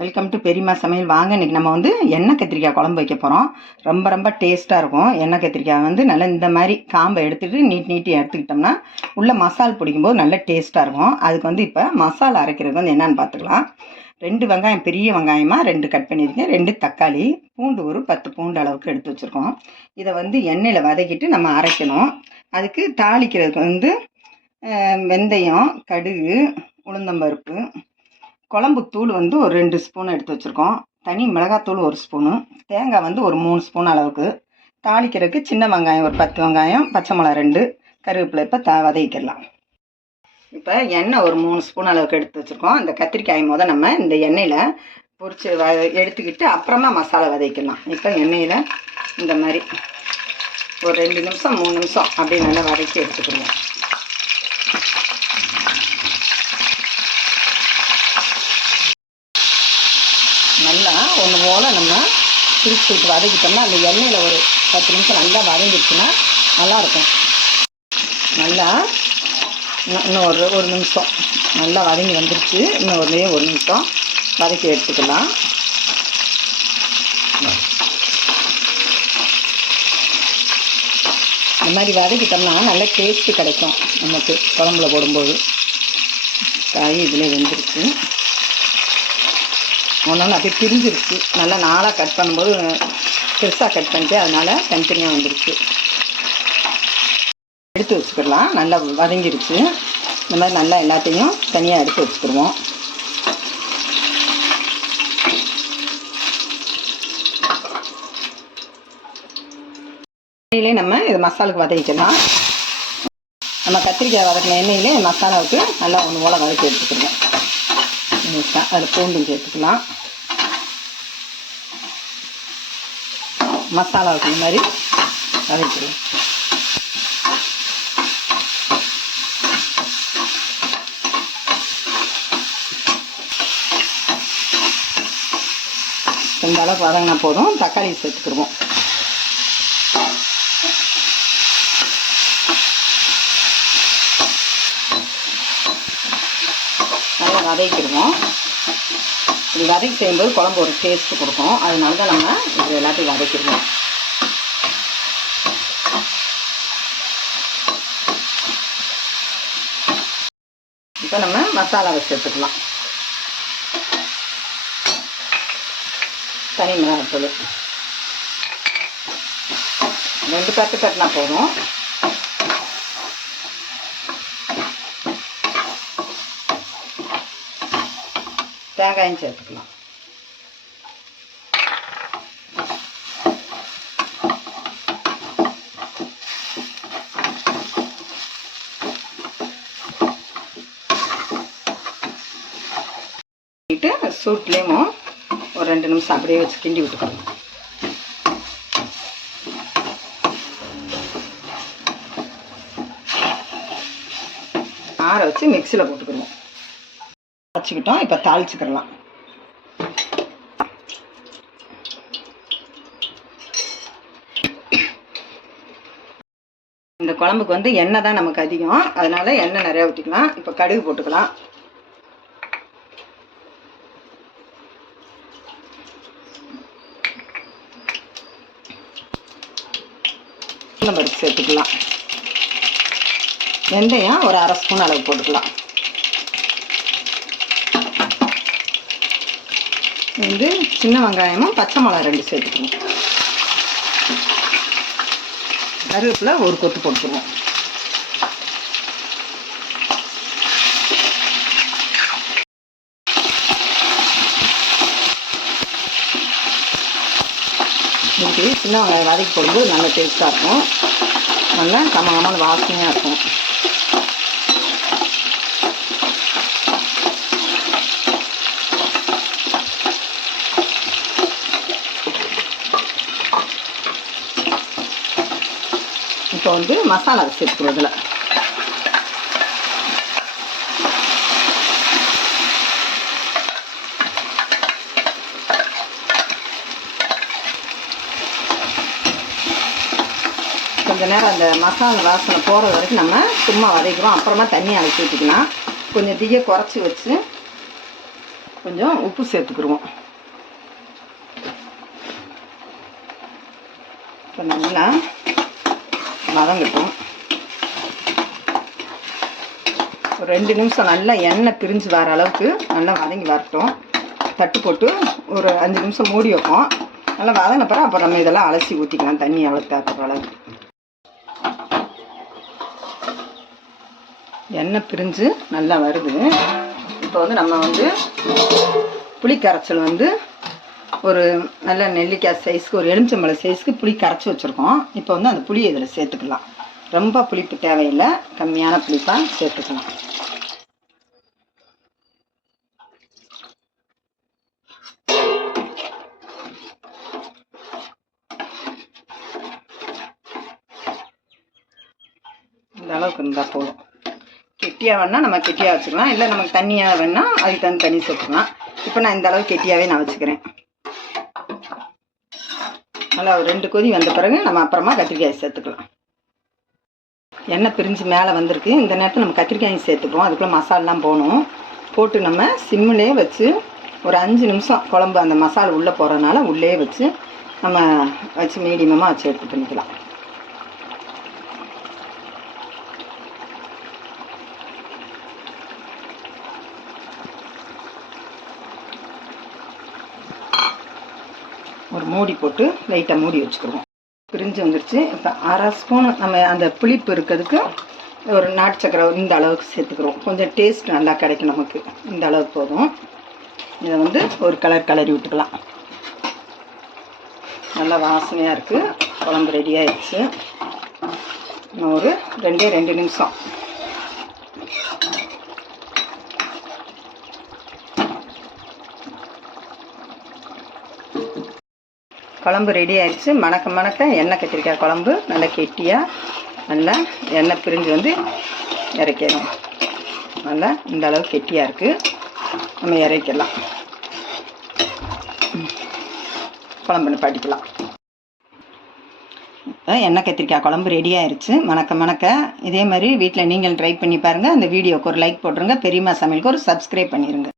Welcome to பெரியம்மா சமையல். வாங்க, இன்றைக்கி நம்ம எண்ணெய் கத்திரிக்காய் குழம்பு வைக்க போகிறோம். ரொம்ப ரொம்ப டேஸ்ட்டாக இருக்கும். எண்ணெய் கத்திரிக்காய் நல்லா இந்த மாதிரி காம்பை எடுத்துகிட்டு நீட்டி எடுத்துக்கிட்டோம்னா உள்ளே மசால் பிடிக்கும்போது நல்ல டேஸ்ட்டாக இருக்கும். அதுக்கு இப்போ மசாலா அரைக்கிறது என்னென்னு பார்த்துக்கலாம். 2 வெங்காயம், பெரிய வெங்காயமாக 2 கட் பண்ணியிருக்கேன். 2 தக்காளி, பூண்டு ஒரு 10 பூண்டு அளவுக்கு எடுத்து வச்சுருக்கோம். இதை எண்ணெயில் வதக்கிட்டு நம்ம அரைக்கணும். அதுக்கு தாளிக்கிறதுக்கு வெந்தயம், கடுகு, உளுந்தம்பருப்பு, குழம்பு தூள் ஒரு 2 ஸ்பூன் எடுத்து வச்சுருக்கோம். தனி மிளகாத்தூள் 1 ஸ்பூனு, தேங்காய் ஒரு 3 ஸ்பூன் அளவுக்கு. தாளிக்கிறதுக்கு சின்ன வெங்காயம் ஒரு 10 வெங்காயம், பச்சை மிளகா 2, கருவேப்பிலை. இப்போ வதக்கிடலாம். இப்போ எண்ணெய் ஒரு 3 ஸ்பூன் அளவுக்கு எடுத்து வச்சுருக்கோம். அந்த கத்திரிக்காய் நம்ம இந்த எண்ணெயில் பொரிச்சு எடுத்துக்கிட்டு அப்புறமா மசாலா வதக்கிடலாம். இப்போ எண்ணெயில் இந்த மாதிரி ஒரு 2 நிமிஷம் 3 நிமிஷம் அப்படியே நல்லா வதக்கி எடுத்துக்கிடுவோம். நல்லா ஒன்று போல் நம்ம பிரித்து வதக்கிட்டோம்னா அந்த எண்ணெயில் ஒரு 10 நிமிஷம் நல்லா வதங்கிடுச்சுன்னா நல்லாயிருக்கும். நல்லா இன்னும் ஒரு நிமிஷம் நல்லா வதங்கி வந்துடுச்சு. இன்னும் ஒரு நிமிஷம் வதக்கி எடுத்துக்கலாம். இந்த மாதிரி வதக்கிட்டோம்னா நல்ல டேஸ்ட்டு கிடைக்கும் நமக்கு குழம்புல போடும்போது. காய் இதில் வெந்துருச்சு. ஒன்று அப்படியே பிரிஞ்சிருச்சு. நல்லா நாளாக கட் பண்ணும்போது பெருசாக கட் பண்ணிட்டு அதனால் தனித்தனியாக வந்துருச்சு. எடுத்து வச்சுக்கிடலாம். நல்லா வதங்கிருச்சு. இந்த மாதிரி நல்லா எல்லாத்தையும் தனியாக எடுத்து வச்சுக்கிடுவோம். எண்ணெயிலே நம்ம இது மசாலுக்கு வதக்கிக்கலாம். நம்ம கத்திரிக்காய் வதக்கின எண்ணெயிலே மசாலாவுக்கு நல்லா ஒன்று போல் வதக்கி எடுத்துக்கிடுவோம். அதில் பூண்டும் சேர்த்துக்கலாம். மசாலாவுக்கு இந்த மாதிரி வதக்கிடுவோம். இந்த அளவுக்கு வதங்கினா போதும். தக்காளி சேர்த்துக்கிடுவோம். நல்லா வதக்கிடுவோம். இப்படி வதக்கி செய்யும்போது குழம்பு ஒரு டேஸ்ட்டு கொடுக்கும். அதனால தான் நம்ம இது எல்லாத்தையும் வதக்கிடுவோம். இப்போ நம்ம மசாலாவை சேர்த்துக்கலாம். தனி மிளகாத்தூள் 2 பத்து கட்டினா போதும். தேங்காயும் சேர்த்துக்கலாம். சூட்லேயும் ஒரு 2 நிமிஷம் அப்படியே வச்சு கிண்டி விட்டுக்கணும். ஆற வச்சு மிக்சியில் போட்டுக்கணும். வச்சுக்கிட்டோம். இப்போ தாளிச்சுக்கிடலாம். இந்த குழம்புக்கு எண்ணெய் தான் நமக்கு அதிகம். அதனால எண்ணெய் நிறையா ஊற்றிக்கலாம். இப்போ கடுகு போட்டுக்கலாம். பருப்பு சேர்த்துக்கலாம். வெந்தயம் ஒரு 1/2 ஸ்பூன் அளவு போட்டுக்கலாம். சின்ன வெங்காயமும் பச்சை மிளகா 2 சேர்த்துக்கணும். கருவேப்பிலை ஒரு கொத்து போட்டுருவோம். இதுக்கு சின்ன வெங்காயம் வதக்கி போடும்போது நல்ல டேஸ்ட்டாக இருக்கும். நல்லா கமகமான வாசனையாக இருக்கும். இப்போ மசாலா சேர்த்துக்கிறதுல கொஞ்ச நேரம் அந்த மசாலா வாசனை போகிற வரைக்கும் நம்ம சும்மா வதக்கிறோம். அப்புறமா தண்ணி அரைச்சி ஊற்றிக்கலாம். கொஞ்சம் தீயை குறைச்சி வச்சு கொஞ்சம் உப்பு சேர்த்துக்கிடுவோம். இப்போ நல்லா வதங்கட்டும். ஒரு 2 நிமிஷம் நல்லா எண்ணெய் பிரிஞ்சு வர அளவுக்கு நல்லா வதங்கி வரட்டும். தட்டு போட்டு ஒரு 5 நிமிஷம் மூடி வைப்போம். நல்லா வதங்கினப்பறம் அப்புறம் நம்ம இதெல்லாம் அலசி ஊற்றிக்கலாம். தண்ணி அவ்வளோ தேவைப்படுற அளவுக்கு எண்ணெய் பிரிஞ்சு நல்லா வருது. இப்போ வந்து நம்ம வந்து புளி கரைச்சல் வந்து ஒரு நல்ல நெல்லிக்காய் சைஸ்க்கு, ஒரு எலுமிச்சம்பழம் சைஸ்க்கு புளி கரைச்சி வச்சுருக்கோம். இப்போ வந்து அந்த புளியை இதில் சேர்த்துக்கலாம். ரொம்ப புளிப்பு தேவையில்லை, கம்மியான புளிப்பாக சேர்த்துக்கலாம். இந்த அளவுக்கு இருந்தால் போதும். கெட்டியாக வேணால் நம்ம கெட்டியாக வச்சுக்கலாம், இல்லை நமக்கு தண்ணியாக வேணால் அதுக்கு தண்ணி சேர்த்துக்கலாம். இப்போ நான் இந்த அளவுக்கு கெட்டியாகவே நான் வச்சுக்கிறேன். நல்லா ஒரு 2 கொதி வந்த பிறகு நம்ம அப்புறமா கத்திரிக்காயை சேர்த்துக்கலாம். எண்ணெய் பிரிஞ்சு மேலே வந்திருக்கு. இந்த நேரத்தில் நம்ம கத்திரிக்காயும் சேர்த்துக்குவோம். அதுக்குள்ளே மசாலாம் போகணும். போட்டு நம்ம சிம்மிலே வச்சு ஒரு 5 நிமிஷம் குழம்பு அந்த மசாலா உள்ளே போகிறதுனால உள்ளே வச்சு நம்ம வச்சு மீடியமாக வச்சு எடுத்து பண்ணிக்கலாம். ஒரு மூடி போட்டு லைட்டாக மூடி வச்சுக்கிடுவோம். பிரிஞ்சு வந்துருச்சு. இப்போ 1/2 ஸ்பூன் நம்ம அந்த புளிப்பு இருக்கிறதுக்கு ஒரு நாட்டு சக்கரை இந்த அளவுக்கு சேர்த்துக்கிறோம். கொஞ்சம் டேஸ்ட் நல்லா கிடைக்கும் நமக்கு. இந்த அளவுக்கு போதும். இதை வந்து ஒரு கலரி விட்டுக்கலாம். நல்லா வாசனையாக இருக்குது. குழம்பு ரெடி ஆகிடுச்சு. இன்னும் ஒரு 2 நிமிஷம் குழம்பு ரெடி ஆயிடுச்சு. மணக்க எண்ணெய் கத்திரிக்காய் குழம்பு நல்லா கெட்டியாக நல்லா எண்ணெய் பிரிஞ்சு வந்து இறக்கிடும். நல்லா இந்த அளவு கெட்டியாக இருக்குது. நம்ம இறக்கிடலாம். குழம்புன்னு படிக்கலாம். எண்ணெய் கத்திரிக்காய் குழம்பு ரெடி ஆயிடுச்சு. மணக்க இதே மாதிரி வீட்டில் நீங்கள் ட்ரை பண்ணி பாருங்கள். அந்த வீடியோக்கு ஒரு லைக் போட்டுருங்க. பெரியம்மா சமையலுக்கு ஒரு சப்ஸ்கிரைப் பண்ணிடுங்க.